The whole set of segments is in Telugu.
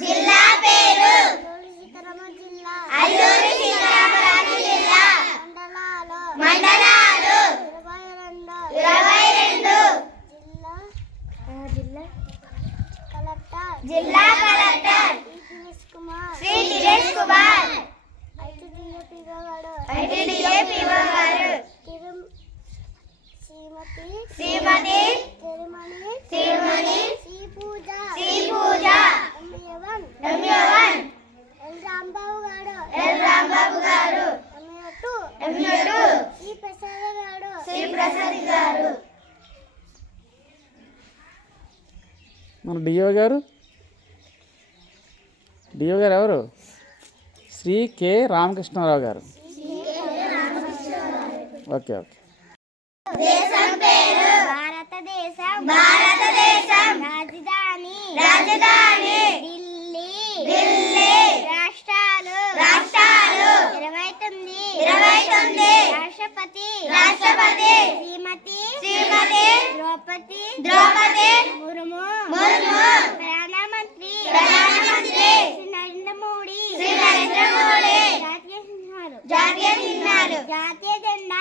జిల్లా పేరు అల్లూరి సీతారామరాజు జిల్లా మండలాలు 22 జిల్లా కలెక్టర్ శ్రీ దినేష్ కుమార్ ఐటీడీఏపీఓ గారు శ్రీమతి తిరుమణి శ్రీ పూజ ఎంఏ1 ఎల్ రాంబాబు గారు ఎంఏ2 శ్రీ ప్రసాద్ గారు మన డిఓ గారు ఎవరు? శ్రీ కె రామకృష్ణారావు గారు. Okay okay. దేశం పేరు భారతదేశం రాజధాని ఢిల్లీ రాష్ట్రాలు 29 రాష్ట్రపతి శ్రీమతి ద్రౌపది ముర్ము ప్రధానమంత్రి శ్రీ నరేంద్ర మోడీ జాతీయ చిహ్నాలు జాతీయ జెండా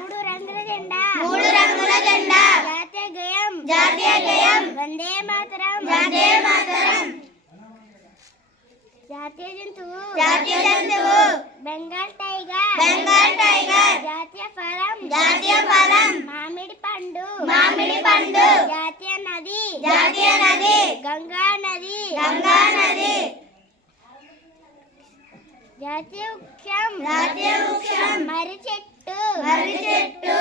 3 రంగుల జెండా జాతీయ గేయం వందే మాతరం జాతీయ జంతువు బెంగాల్ టైగర్ జాతీయ ఫలం మామిడి పండు జాతీయ నది గంగా నది జాతీయ వృక్షం మర్రి చెట్టు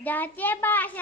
జాతీయ భాష